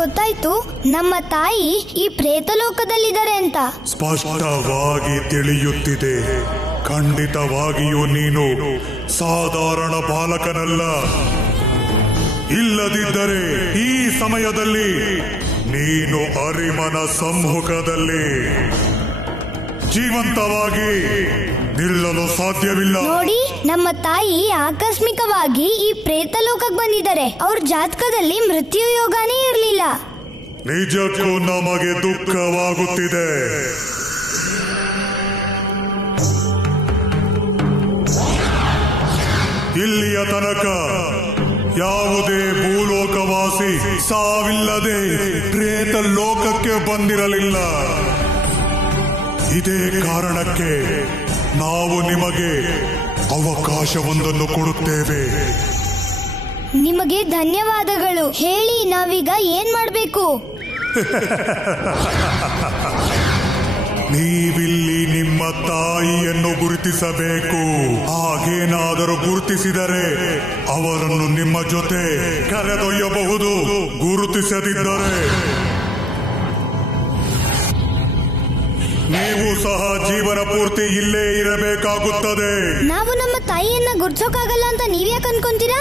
ಗೊತ್ತಾಯ್ತು ನಮ್ಮ ತಾಯಿ ಈ ಪ್ರೇತಲೋಕದಲ್ಲಿದ್ದಾರೆ ಅಂತ. ಸ್ಪಷ್ಟವಾಗಿ ತಿಳಿಯುತ್ತಿದೆ. ಖಂಡಿತವಾಗಿಯೂ ನೀನು ಸಾಧಾರಣ ಬಾಲಕನಲ್ಲ. ಇಲ್ಲದಿದ್ದರೆ ಈ ಸಮಯದಲ್ಲಿ ನೀನು ಅರಿಮನ ಸಮ್ಮುಖದಲ್ಲಿ ಜೀವಂತವಾಗಿ ನಿಲ್ಲಲು ಸಾಧ್ಯವಿಲ್ಲ. ನೋಡಿ, ನಮ್ಮ ತಾಯಿ ಆಕಸ್ಮಿಕವಾಗಿ ಈ ಪ್ರೇತಲೋಕಕ್ಕೆ ಬಂದಿದ್ದಾರೆ. ಅವ್ರ ಜಾತಕದಲ್ಲಿ ಮೃತ್ಯು ಯೋಗನೇ ಇರಲಿಲ್ಲ. ನಿಜಕ್ಕೂ ನಮಗೆ ದುಃಖವಾಗುತ್ತಿದೆ. ಇಲ್ಲಿಯ ತನಕ ಯಾವುದೇ ಭೂಲೋಕವಾಸಿ ಸಾವಿಲ್ಲದೆ ಪ್ರೇತ ಲೋಕಕ್ಕೆ ಬಂದಿರಲಿಲ್ಲ. ಇದೇ ಕಾರಣಕ್ಕೆ ನಾವು ನಿಮಗೆ ಅವಕಾಶವೊಂದನ್ನು ಕೊಡುತ್ತೇವೆ. ನಿಮಗೆ ಧನ್ಯವಾದಗಳು. ಹೇಳಿ, ನಾವೀಗ ಏನ್ ಮಾಡಬೇಕು? ನೀವಿಲ್ಲಿ ನಿಮ್ಮ ತಾಯಿಯನ್ನು ಗುರುತಿಸಬೇಕು. ಹಾಗೇನಾದರೂ ಗುರುತಿಸಿದರೆ ಅವರನ್ನು ನಿಮ್ಮ ಜೊತೆ ಕರೆದೊಯ್ಯಬಹುದು. ಗುರುತಿಸದಿದ್ದರೆ ನೀವು ಸಹ ಜೀವನ ಪೂರ್ತಿ ಇಲ್ಲೇ ಇರಬೇಕಾಗುತ್ತದೆ. ನಾವು ನಮ್ಮ ತಾಯಿಯನ್ನ ಗುರ್ಸೋಕಾಗಲ್ಲ ಅಂತ ನೀವ್ಯಾಕೆ ಅನ್ಕೊಂತೀರಾ?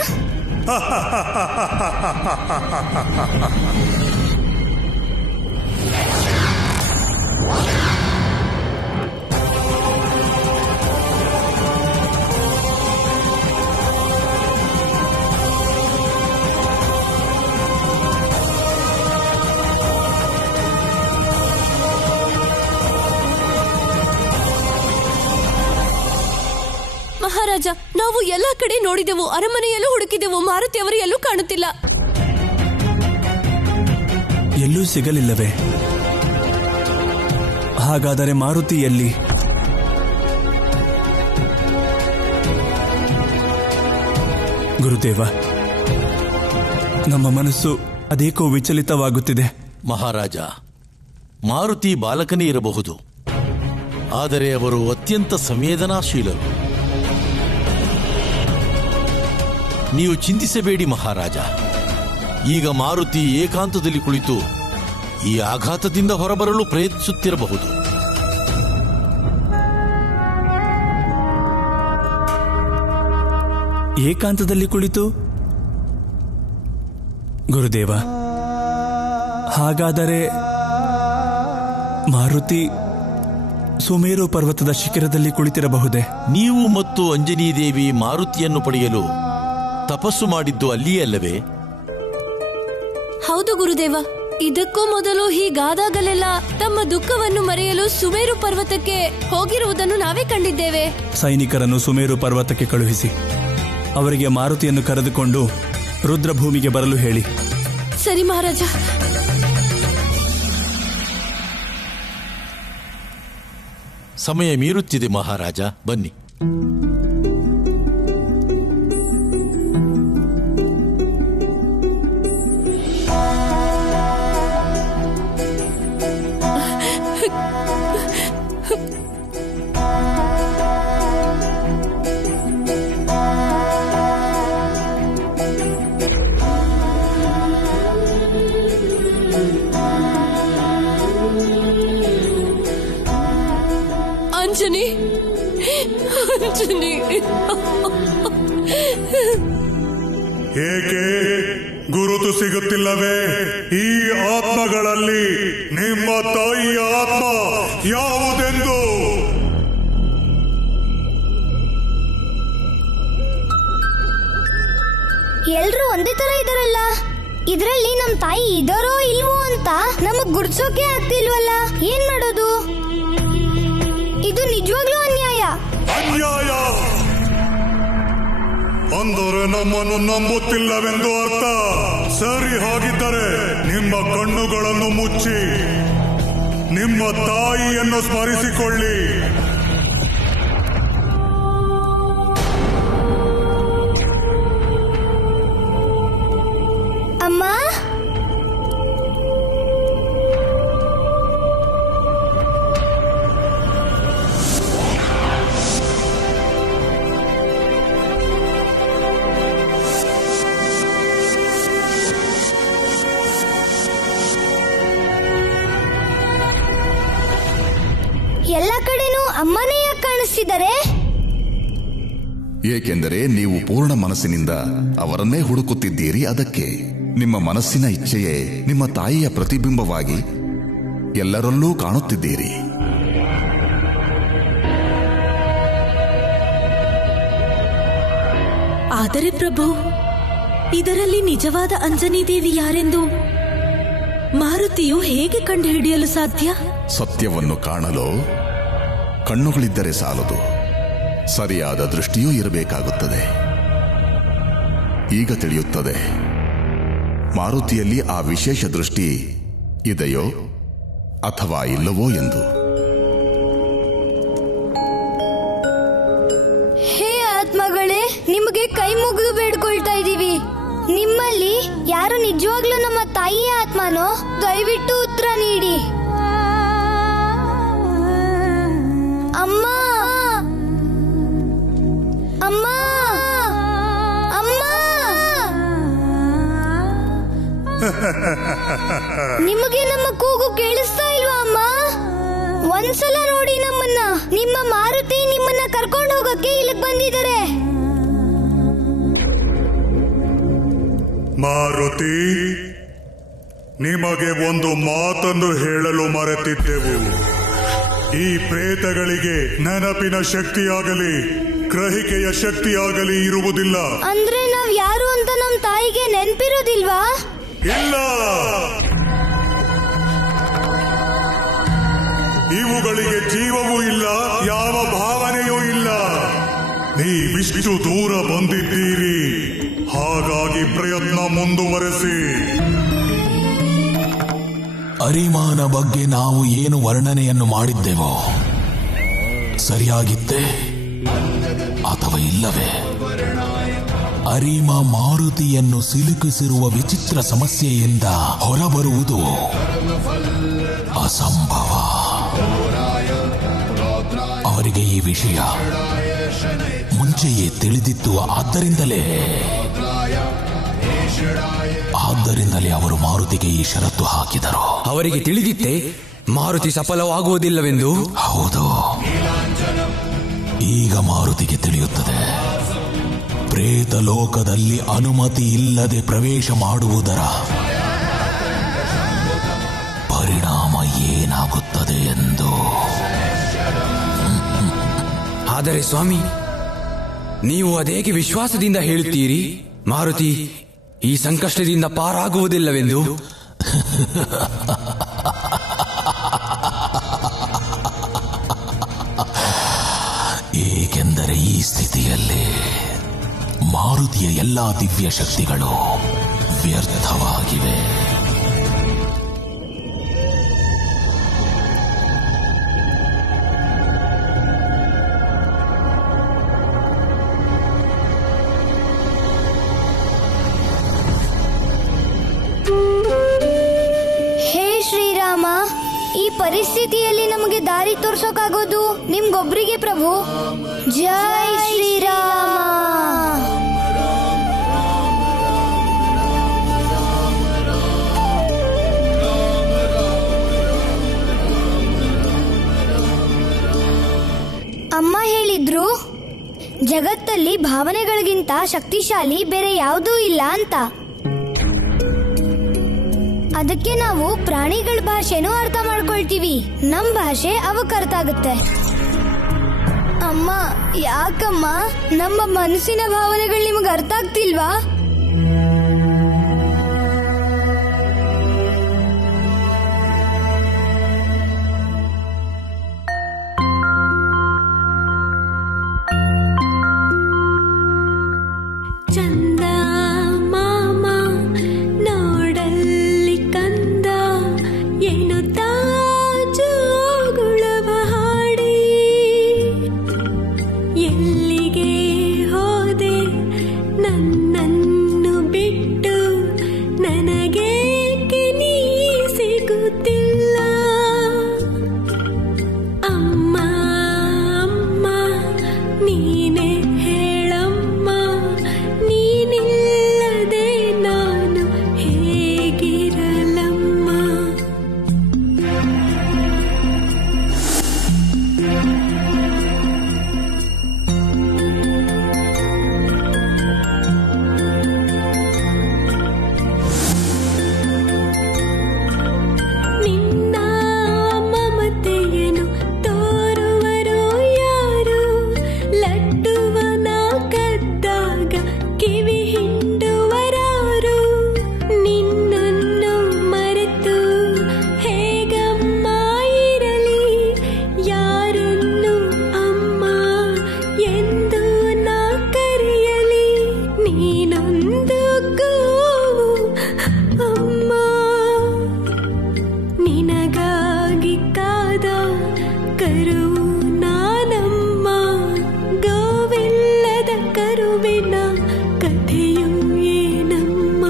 ಮಹಾರಾಜ, ನಾವು ಎಲ್ಲ ಕಡೆ ನೋಡಿದೆವು. ಅರಮನೆಯಲ್ಲೂ ಹುಡುಕಿದೆವು. ಮಾರುತಿಯವರು ಎಲ್ಲೂ ಕಾಣುತ್ತಿಲ್ಲ. ಎಲ್ಲೂ ಸಿಗಲಿಲ್ಲವೇ? ಹಾಗಾದರೆ ಮಾರುತಿ ಎಲ್ಲಿ? ಗುರುದೇವ, ನಮ್ಮ ಮನಸ್ಸು ಅದೇಕೋ ವಿಚಲಿತವಾಗುತ್ತಿದೆ. ಮಹಾರಾಜ, ಮಾರುತಿ ಬಾಲಕನೇ ಇರಬಹುದು, ಆದರೆ ಅವರು ಅತ್ಯಂತ ಸಂವೇದನಾಶೀಲರು. ನೀವು ಚಿಂತಿಸಬೇಡಿ ಮಹಾರಾಜ. ಈಗ ಮಾರುತಿ ಏಕಾಂತದಲ್ಲಿ ಕುಳಿತು ಈ ಆಘಾತದಿಂದ ಹೊರಬರಲು ಪ್ರಯತ್ನಿಸುತ್ತಿರಬಹುದು. ಏಕಾಂತದಲ್ಲಿ ಕುಳಿತು? ಗುರುದೇವ, ಹಾಗಾದರೆ ಮಾರುತಿ ಸುಮೇರು ಪರ್ವತದ ಶಿಖರದಲ್ಲಿ ಕುಳಿತಿರಬಹುದೇ? ನೀವು ಮತ್ತು ಅಂಜನಿ ದೇವಿ ಮಾರುತಿಯನ್ನು ಪಡೆಯಲು ತಪಸ್ಸು ಮಾಡಿದ್ದು ಅಲ್ಲಿಯೇ ಅಲ್ಲವೇ? ಹೌದು ಗುರುದೇವ. ಇದಕ್ಕೂ ಮೊದಲು ಹೀಗಾದಾಗಲೆಲ್ಲ ತಮ್ಮ ದುಃಖವನ್ನು ಮರೆಯಲು ಸುಮೇರು ಪರ್ವತಕ್ಕೆ ಹೋಗಿರುವುದನ್ನು ನಾವೇ ಕಂಡಿದ್ದೇವೆ. ಸೈನಿಕರನ್ನು ಸುಮೇರು ಪರ್ವತಕ್ಕೆ ಕಳುಹಿಸಿ ಅವರಿಗೆ ಮಾರುತಿಯನ್ನು ಕರೆದುಕೊಂಡು ರುದ್ರಭೂಮಿಗೆ ಬರಲು ಹೇಳಿ. ಸರಿ ಮಹಾರಾಜ. ಸಮಯ ಮೀರುತ್ತಿದೆ ಮಹಾರಾಜ, ಬನ್ನಿ. ಅಂಜನಿ, ಅಂಜನಿ. ಏಕೆ ಗುರುತು ಸಿಗುತ್ತಿಲ್ಲವೇ? ಈ ಆತ್ಮಗಳಲ್ಲಿ ನಿಮ್ಮ ತಾಯಿಯ ಆತ್ಮ ಯಾವುದೆಂದು? ಎಲ್ರೂ ಒಂದೇ ತರ ಇದಾರಲ್ಲ. ಇದ್ರಲ್ಲಿ ನಮ್ ತಾಯಿ ಇದಾರೋ ಇಲ್ವೋ ಅಂತ ನಮಗ್ ಗುರ್ಸೋಕೆ ಆಗ್ತಿಲ್ವಲ್ಲ. ಏನ್ ಮಾಡೋದು? ಇದು ನಿಜವಾಗ್ಲೂ ಅನ್ಯಾಯ. ಅನ್ಯಾಯ ಅಂದರೆ ನಮ್ಮನ್ನು ನಂಬುತ್ತಿಲ್ಲವೆಂದು ಅರ್ಥ. ಸರಿ, ಹಾಗಿದ್ದರೆ ನಿಮ್ಮ ಕಣ್ಣುಗಳನ್ನು ಮುಚ್ಚಿ ನಿಮ್ಮ ತಾಯಿಯನ್ನು ಸ್ಮರಿಸಿಕೊಳ್ಳಿ. ಅಮ್ಮ, ಏಕೆಂದರೆ ನೀವು ಪೂರ್ಣ ಮನಸ್ಸಿನಿಂದ ಅವರನ್ನೇ ಹುಡುಕುತ್ತಿದ್ದೀರಿ. ಅದಕ್ಕೆ ನಿಮ್ಮ ಮನಸ್ಸಿನ ಇಚ್ಛೆಯೇ ನಿಮ್ಮ ತಾಯಿಯ ಪ್ರತಿಬಿಂಬವಾಗಿ ಎಲ್ಲರಲ್ಲೂ ಕಾಣುತ್ತಿದ್ದೀರಿ. ಆದರೆ ಪ್ರಭು, ಇದರಲ್ಲಿ ನಿಜವಾದ ಅಂಜನಿ ದೇವಿ ಯಾರೆಂದು ಮಾರುತಿಯು ಹೇಗೆ ಕಂಡುಹಿಡಿಯಲು ಸಾಧ್ಯ? ಸತ್ಯವನ್ನು ಕಾಣಲು ಕಣ್ಣುಗಳಿದ್ದರೆ ಸಾಲದು, ಸರಿಯಾದ ದೃಷ್ಟಿಯೂ ಇರಬೇಕಾಗುತ್ತದೆ. ಈಗ ತಿಳಿಯುತ್ತದೆ ಮಾರುತಿಯಲ್ಲಿ ಆ ವಿಶೇಷ ದೃಷ್ಟಿ ಇದೆಯೋ ಅಥವಾ ಇಲ್ಲವೋ ಎಂದು. ಹೇ ಆತ್ಮಗಳೇ, ನಿಮಗೆ ಕೈ ಮುಗಿದು ಬೇಡ್ಕೊಳ್ತಾ ಇದ್ದೀವಿ. ನಿಮ್ಮಲ್ಲಿ ಯಾರು ನಿಜವಾಗ್ಲೂ ನಮ್ಮ ತಾಯಿಯ ಆತ್ಮನೋ ದಯವಿಟ್ಟು ಉತ್ತರ ನೀಡಿ. ಅಮ್ಮ, ಅಮ್ಮ, ಅಮ್ಮ. ನಿಮಗೆ ನಮ್ಮ ಕೂಗು ಕೇಳಿಸ್ತಾ ಇಲ್ವಾ ಅಮ್ಮ? ಒಂದ್ಸಲ ನೋಡಿ ನಮ್ಮನ್ನ. ನಿಮ್ಮ ಮಾರುತಿ ನಿಮ್ಮನ್ನ ಕರ್ಕೊಂಡು ಹೋಗಕ್ಕೆ ಇಲ್ಲಿಗೆ ಬಂದಿದ್ದಾರೆ. ಮಾರುತಿ, ನಿಮಗೆ ಒಂದು ಮಾತನ್ನು ಹೇಳಲು ಮರೆತಿದ್ದೆವು. ಈ ಪ್ರೇತಗಳಿಗೆ ನೆನಪಿನ ಶಕ್ತಿಯಾಗಲಿ ಗ್ರಹಿಕೆಯ ಶಕ್ತಿಯಾಗಲಿ ಇರುವುದಿಲ್ಲ. ಅಂದ್ರೆ ನಾವ್ ಯಾರು ಅಂತ ನಮ್ ತಾಯಿಗೆ ನೆನ್ಪಿರೋದಿಲ್ವಾ? ಇಲ್ಲ, ಇವುಗಳಿಗೆ ಜೀವವೂ ಇಲ್ಲ, ಯಾವ ಭಾವನೆಯೂ ಇಲ್ಲ. ನೀವಿಷ್ಟು ದೂರ ಬಂದಿದ್ದೀರಿ, ಹಾಗಾಗಿ ಪ್ರಯತ್ನ ಮುಂದುವರೆಸಿ. ಅರಿಮಾನ ಬಗ್ಗೆ ನಾವು ಏನು ವರ್ಣನೆಯನ್ನು ಮಾಡಿದ್ದೆವೋ ಸರಿಯಾಗಿತ್ತೇ ಅಥವಾ ಇಲ್ಲವೇ? ಅರಿಮಾ ಮಾರುತಿಯನ್ನು ಸಿಲುಕಿಸಿರುವ ವಿಚಿತ್ರ ಸಮಸ್ಯೆಯಿಂದ ಹೊರಬರುವುದು ಅಸಂಭವ. ಅವರಿಗೆ ಈ ವಿಷಯ ಮುಂಚೆಯೇ ತಿಳಿದಿತ್ತು. ಆದ್ದರಿಂದಲೇ ಅವರು ಮಾರುತಿಗೆ ಈ ಷರತ್ತು ಹಾಕಿದರು. ಅವರಿಗೆ ತಿಳಿದಿತ್ತೆ ಮಾರುತಿ ಸಫಲವಾಗುವುದಿಲ್ಲವೆಂದು. ಹೌದು, ಈಗ ಮಾರುತಿಗೆ ತಿಳಿಯುತ್ತದೆ ಪ್ರೇತ ಲೋಕದಲ್ಲಿ ಅನುಮತಿ ಇಲ್ಲದೆ ಪ್ರವೇಶ ಮಾಡುವುದರ ಪರಿಣಾಮ ಏನಾಗುತ್ತದೆ ಎಂದು. ಆದರೆ ಸ್ವಾಮಿ, ನೀವು ಅದೇಕೆ ವಿಶ್ವಾಸದಿಂದ ಹೇಳುತ್ತೀರಿ ಮಾರುತಿ ಈ ಸಂಕಷ್ಟದಿಂದ ಪಾರಾಗುವುದಿಲ್ಲವೆಂದು? ಏಕೆಂದರೆ ಈ ಸ್ಥಿತಿಯಲ್ಲಿ ಮಾರುತಿಯ ಎಲ್ಲಾ ದಿವ್ಯ ಶಕ್ತಿಗಳು ವ್ಯರ್ಥವಾಗಿವೆ. ಹೇ ಶ್ರೀರಾಮ, ಈ ಪರಿಸ್ಥಿತಿಯಲ್ಲಿ ನಮಗೆ ದಾರಿ ತೋರ್ಸೋಕಾಗೋದು ನಿಮ್ಗೊಬ್ರಿಗೆ ಪ್ರಭು. ಜೈ ಶ್ರೀರಾಮ. ಅಮ್ಮ ಹೇಳಿದ್ರು ಜಗತ್ತಲ್ಲಿ ಭಾವನೆಗಳಿಗಿಂತ ಶಕ್ತಿಶಾಲಿ ಬೇರೆ ಯಾವುದೂ ಇಲ್ಲ ಅಂತ. ಅದಕ್ಕೆ ನಾವು ಪ್ರಾಣಿಗಳ ಭಾಷೆನೂ ಅರ್ಥ ಮಾಡ್ಕೊಳ್ತೀವಿ, ನಮ್ ಭಾಷೆ ಅವಕ್ಕೆ ಅರ್ಥ ಆಗುತ್ತೆ. ಅಮ್ಮ, ಯಾಕಮ್ಮ ನಮ್ಮ ಮನಸ್ಸಿನ ಭಾವನೆಗಳು ನಿಮಗೆ ಅರ್ಥ ಆಗ್ತಿಲ್ವಾ? ಚಂದ ಮಾಮ ನೋಡಲ್ಲಿ ಕಂದ ಎನ್ನುತ್ತಾ ಜೋಗುಳವ ಹಾಡಿ, ಎಲ್ಲಿಗೆ ಹೋದೆ ನನ್ನನ್ನು ನೊಂದು ಅಮ್ಮ ನಿನಗಾಗಿ ಕಾದ ಕರುವು ನಾನಮ್ಮ ಗೋವಿಲ್ಲದ ಕರುವಿನ ಕಥೆಯು ಏನಮ್ಮ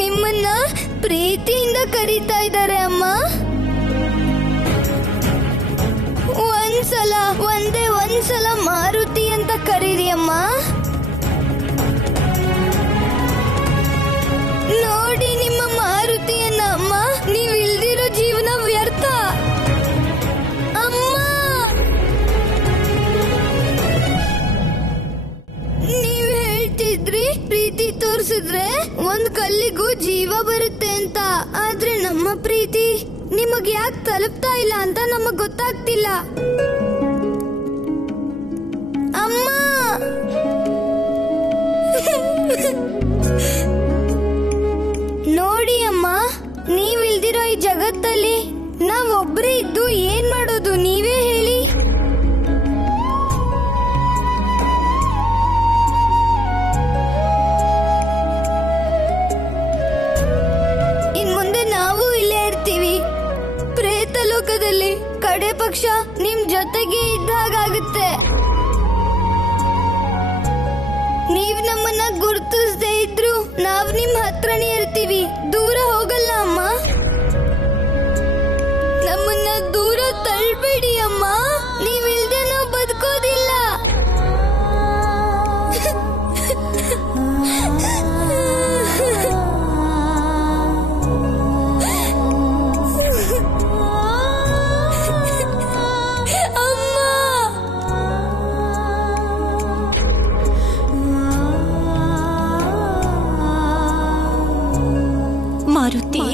ನಿಮ್ಮನ್ನ ಪ್ರೀತಿಯಿಂದ ಕರೀತಾ ಇದ್ದಾರೆ ಅಮ್ಮ. ಒಂದ್ಸಲ ಮಾರುತಿ ಅಂತ ಕರೀರಿ ಅಮ್ಮ. ನೋಡಿ ನಿಮ್ಮ ಮಾರುತಿಯನ್ನ ಅಮ್ಮ. ನೀವು ಇಲ್ದಿರೋ ಜೀವನ ವ್ಯರ್ಥ ಅಮ್ಮ. ನೀವ್ ಹೇಳ್ತಿದ್ರಿ ಪ್ರೀತಿ ತೋರಿಸಿದ್ರೆ ಒಂದ್ ಕಲ್ಲಿಗೂ ಜೀವ ಬರುತ್ತೆ ಅಂತ. ಆದ್ರೆ ನಮ್ಮ ಪ್ರೀತಿ ನಿಮಗ್ ಯಾಕೆ ತಲುಪ್ತಾ ಇಲ್ಲ ಅಂತ ನಮಗ್ ಗೊತ್ತಾಗ್ತಿಲ್ಲ ಅಮ್ಮ. ನೋಡಿ ಅಮ್ಮ, ನೀವಿಲ್ದಿರೋ ಈ ಜಗತ್ತಲ್ಲಿ ನಾವೊಬ್ರೇ ಇದ್ದು ಏನ್ ಮಾಡೋದು ನೀವೇ ಹೇಳಿ. ನಾವು ಇಲ್ಲೇ ಇರ್ತೀವಿ ಪ್ರೇತ ಲೋಕದಲ್ಲಿ. ಕಡೆ ಪಕ್ಷ ನಿಮ್ ಜೊತೆಗೆ ಇದ್ದಾಗುತ್ತೆ. ನೀವ್ ನಮ್ಮನ್ನ ಗುರುತಿಸದೇ ಇದ್ರು ನಾವ್ ನಿಮ್ ಹತ್ರನೇ ಇರ್ತೀವಿ, ದೂರ ಹೋಗಲ್ಲ ಅಮ್ಮ. ನಮ್ಮನ್ನ ದೂರ ತಳ್ಬೇಡಿ ಅಮ್ಮ. ನೀವಿಲ್ದೆ ನಾವು ಬದುಕೋದಿಲ್ಲ. ಮಾರುತಿ,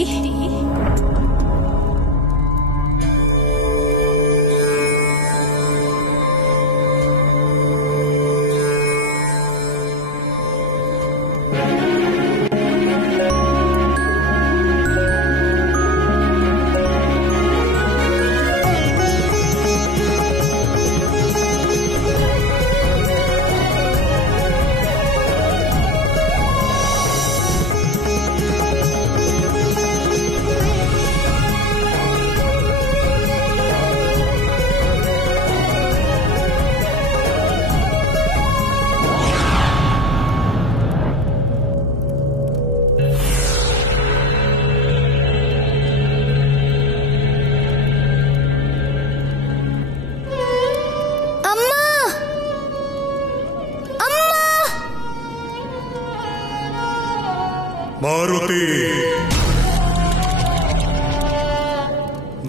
ಮಾರುತಿ,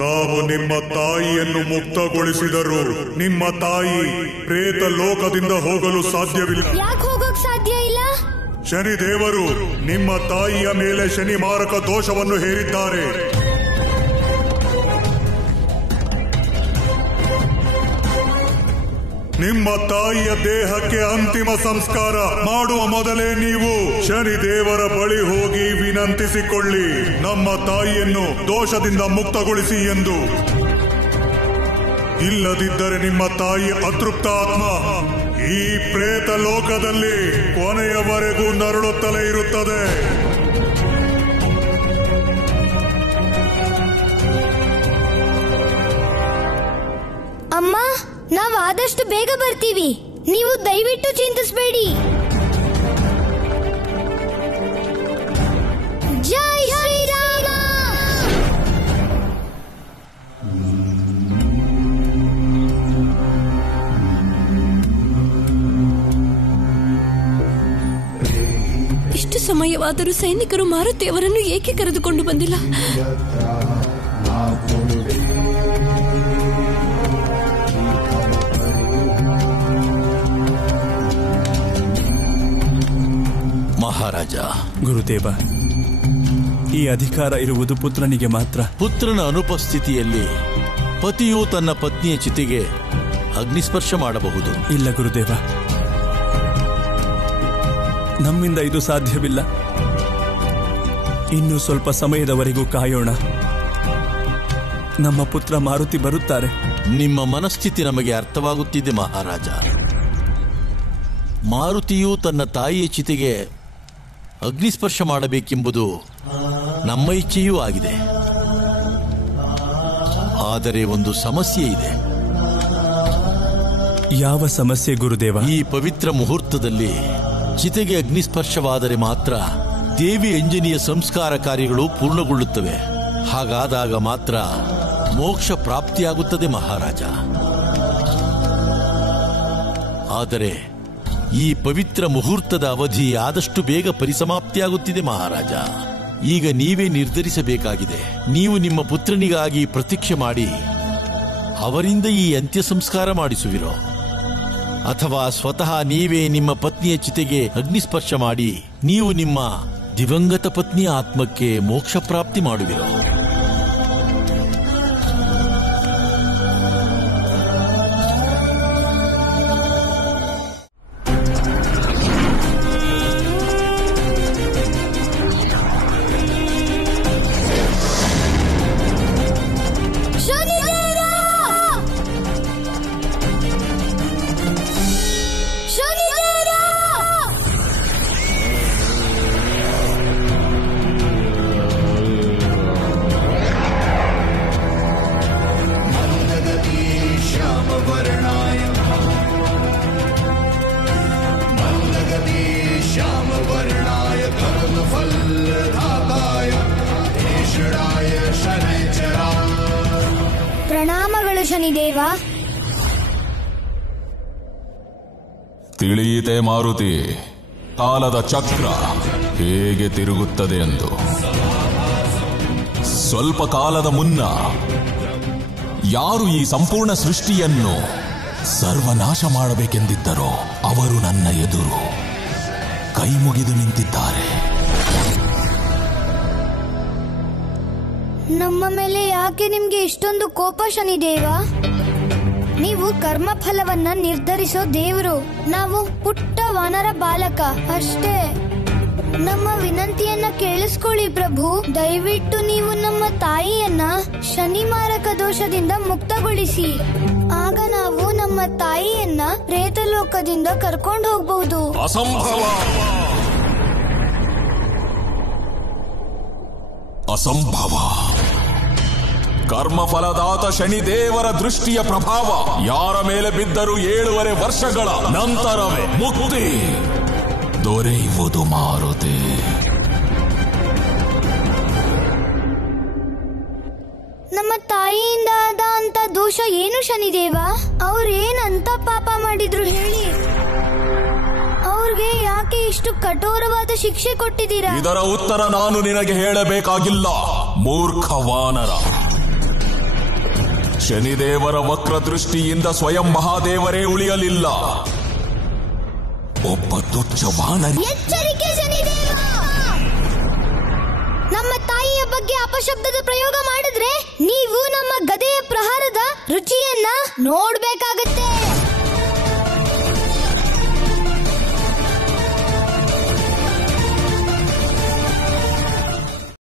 ನಾವು ನಿಮ್ಮ ತಾಯಿಯನ್ನು ಮುಕ್ತಗೊಳಿಸಿದರು ನಿಮ್ಮ ತಾಯಿ ಪ್ರೇತ ಲೋಕದಿಂದ ಹೋಗಲು ಸಾಧ್ಯವಿಲ್ಲ. ಯಾಕೆ ಹೋಗೋಕ್ ಸಾಧ್ಯ ಇಲ್ಲ? ಶನಿದೇವರು ನಿಮ್ಮ ತಾಯಿಯ ಮೇಲೆ ಶನಿ ಮಾರಕ ದೋಷವನ್ನು ಹೇರಿದ್ದಾರೆ. ನಿಮ್ಮ ತಾಯಿಯ ದೇಹಕ್ಕೆ ಅಂತಿಮ ಸಂಸ್ಕಾರ ಮಾಡುವ ಮೊದಲೇ ನೀವು ಶನಿದೇವರ ಬಳಿ ಹೋಗಿ ವಿನಂತಿಸಿಕೊಳ್ಳಿ, ನಮ್ಮ ತಾಯಿಯನ್ನು ದೋಷದಿಂದ ಮುಕ್ತಗೊಳಿಸಿ ಎಂದು. ಇಲ್ಲದಿದ್ದರೆ ನಿಮ್ಮ ತಾಯಿ ಅತೃಪ್ತ ಆತ್ಮ ಈ ಪ್ರೇತ ಲೋಕದಲ್ಲಿ ಕೊನೆಯವರೆಗೂ ನರಳುತ್ತಲೇ ಇರುತ್ತದೆ. ಅಮ್ಮ, ನಾವು ಆದಷ್ಟು ಬೇಗ ಬರ್ತೀವಿ. ನೀವು ದಯವಿಟ್ಟು ಚಿಂತಿಸಬೇಡಿ. ಸಮಯವಾದರೂ ಸೈನಿಕರು ಮಾರುತಿಯವರನ್ನು ಏಕೆ ಕರೆದುಕೊಂಡು ಬಂದಿಲ್ಲ? ಮಹಾರಾಜ, ಗುರುದೇವ, ಈ ಅಧಿಕಾರ ಇರುವುದು ಪುತ್ರನಿಗೆ ಮಾತ್ರ. ಪುತ್ರನ ಅನುಪಸ್ಥಿತಿಯಲ್ಲಿ ಪತಿಯು ತನ್ನ ಪತ್ನಿಯ ಚಿತೆಗೆ ಅಗ್ನಿಸ್ಪರ್ಶ ಮಾಡಬಹುದು. ಇಲ್ಲ ಗುರುದೇವ, ನಮ್ಮಿಂದ ಇದು ಸಾಧ್ಯವಿಲ್ಲ. ಇನ್ನು ಸ್ವಲ್ಪ ಸಮಯದವರೆಗೂ ಕಾಯೋಣ. ನಮ್ಮ ಪುತ್ರ ಮಾರುತಿ ಬರುತ್ತಾರೆ. ನಿಮ್ಮ ಮನಸ್ಥಿತಿ ನಮಗೆ ಅರ್ಥವಾಗುತ್ತಿದೆ ಮಹಾರಾಜ. ಮಾರುತಿಯು ತನ್ನ ತಾಯಿಯ ಚಿತೆಗೆ ಅಗ್ನಿಸ್ಪರ್ಶ ಮಾಡಬೇಕೆಂಬುದು ನಮ್ಮ ಇಚ್ಛೆಯೂ ಆಗಿದೆ. ಆದರೆ ಒಂದು ಸಮಸ್ಯೆ ಇದೆ. ಯಾವ ಸಮಸ್ಯೆ ಗುರುದೇವ? ಈ ಪವಿತ್ರ ಮುಹೂರ್ತದಲ್ಲಿ ಚಿತೆಗೆ ಅಗ್ನಿಸ್ಪರ್ಶವಾದರೆ ಮಾತ್ರ ದೇವಿ ಅಂಜನಿಯ ಸಂಸ್ಕಾರ ಕಾರ್ಯಗಳು ಪೂರ್ಣಗೊಳ್ಳುತ್ತವೆ. ಹಾಗಾದಾಗ ಮಾತ್ರ ಮೋಕ್ಷ ಪ್ರಾಪ್ತಿಯಾಗುತ್ತದೆ ಮಹಾರಾಜ. ಆದರೆ ಈ ಪವಿತ್ರ ಮುಹೂರ್ತದ ಅವಧಿ ಆದಷ್ಟು ಬೇಗ ಪರಿಸಮಾಪ್ತಿಯಾಗುತ್ತಿದೆ ಮಹಾರಾಜ. ಈಗ ನೀವೇ ನಿರ್ಧರಿಸಬೇಕಾಗಿದೆ. ನೀವು ನಿಮ್ಮ ಪುತ್ರನಿಗಾಗಿ ಪ್ರತೀಕ್ಷೆ ಮಾಡಿ ಅವರಿಂದ ಈ ಅಂತ್ಯ ಸಂಸ್ಕಾರ ಮಾಡಿಸುವಿರೋ, ಅಥವಾ ಸ್ವತಃ ನೀವೇ ನಿಮ್ಮ ಪತ್ನಿಯ ಚಿತೆಗೆ ಅಗ್ನಿಸ್ಪರ್ಶ ಮಾಡಿ ನೀವು ನಿಮ್ಮ ದಿವಂಗತ ಪತ್ನಿಯ ಆತ್ಮಕ್ಕೆ ಮೋಕ್ಷ ಪ್ರಾಪ್ತಿ ಮಾಡುವಿರೋ? ಪ್ರಣಾಮಗಳು ಶನಿದೇವ. ತಿಳಿಯಿತೆ ಮಾರುತಿ, ಕಾಲದ ಚಕ್ರ ಹೇಗೆ ತಿರುಗುತ್ತದೆ ಎಂದು. ಸ್ವಲ್ಪ ಕಾಲದ ಮುನ್ನ ಯಾರು ಈ ಸಂಪೂರ್ಣ ಸೃಷ್ಟಿಯನ್ನು ಸರ್ವನಾಶ ಮಾಡಬೇಕೆಂದಿದ್ದರೋ ಅವರು ನನ್ನ ಎದುರು ಕೈ ಮುಗಿದು ನಿಂತಿದ್ದಾರೆ. ನಮ್ಮ ಮೇಲೆ ಯಾಕೆ ನಿಮ್ಗೆ ಇಷ್ಟೊಂದು ಕೋಪ ಶನಿದೇವ? ನೀವು ಕರ್ಮ ಫಲವನ್ನ ನಿರ್ಧರಿಸೋ ದೇವರು, ನಾವು ಪುಟ್ಟ ವಾನರ ಬಾಲಕ ಅಷ್ಟೇ. ನಮ್ಮ ವಿನಂತಿಯನ್ನ ಕೇಳಿಸ್ಕೊಳ್ಳಿ ಪ್ರಭು. ದಯವಿಟ್ಟು ನೀವು ನಮ್ಮ ತಾಯಿಯನ್ನ ಶನಿ ಮಾರಕ ದೋಷದಿಂದ ಮುಕ್ತಗೊಳಿಸಿ. ಆಗ ನಾವು ನಮ್ಮ ತಾಯಿಯನ್ನ ಪ್ರೇತಲೋಕದಿಂದ ಕರ್ಕೊಂಡು ಹೋಗಬಹುದು. ಅಸಂಭವ, ಅಸಂಭವ. ಕರ್ಮಫಲದಾತ ಶನಿದೇವರ ದೃಷ್ಟಿಯ ಪ್ರಭಾವ ಯಾರ ಮೇಲೆ ಬಿದ್ದರೂ 7.5 ವರ್ಷಗಳ ನಂತರವೇ ಮುಕ್ತಿ ದೊರೆಯುವುದು ಮಾರುತಿ. ನಮ್ಮ ತಾಯಿಯಿಂದ ಆದ ಅಂತ ದೋಷ ಏನು ಶನಿದೇವ? ಅವ್ರೇನಂತ ಪಾಪ ಮಾಡಿದ್ರು ಹೇಳಿ? ಅವ್ರಿಗೆ ಯಾಕೆ ಇಷ್ಟು ಕಠೋರವಾದ ಶಿಕ್ಷೆ ಕೊಟ್ಟಿದ್ದೀರಾ? ಇದರ ಉತ್ತರ ನಾನು ನಿನಗೆ ಹೇಳಬೇಕಾಗಿಲ್ಲ ಮೂರ್ಖ ವಾನರ. ಶನಿದೇವರ ವಕ್ರ ದೃಷ್ಟಿಯಿಂದ ಸ್ವಯಂ ಮಹಾದೇವರೇ ಉಳಿಯಲಿಲ್ಲ. ಒಬ್ಬ ತುಚ್ಛ ವಾನರ. ಎಚ್ಚರಿಕೆ ಶನಿದೇವ! ನಮ್ಮ ತಾಯಿಯ ಬಗ್ಗೆ ಅಪಶಬ್ದದ ಪ್ರಯೋಗ ಮಾಡಿದ್ರೆ ನೀವು ನಮ್ಮ ಗದೆಯ ಪ್ರಹಾರದ ರುಚಿಯನ್ನ ನೋಡ್ಬೇಕು.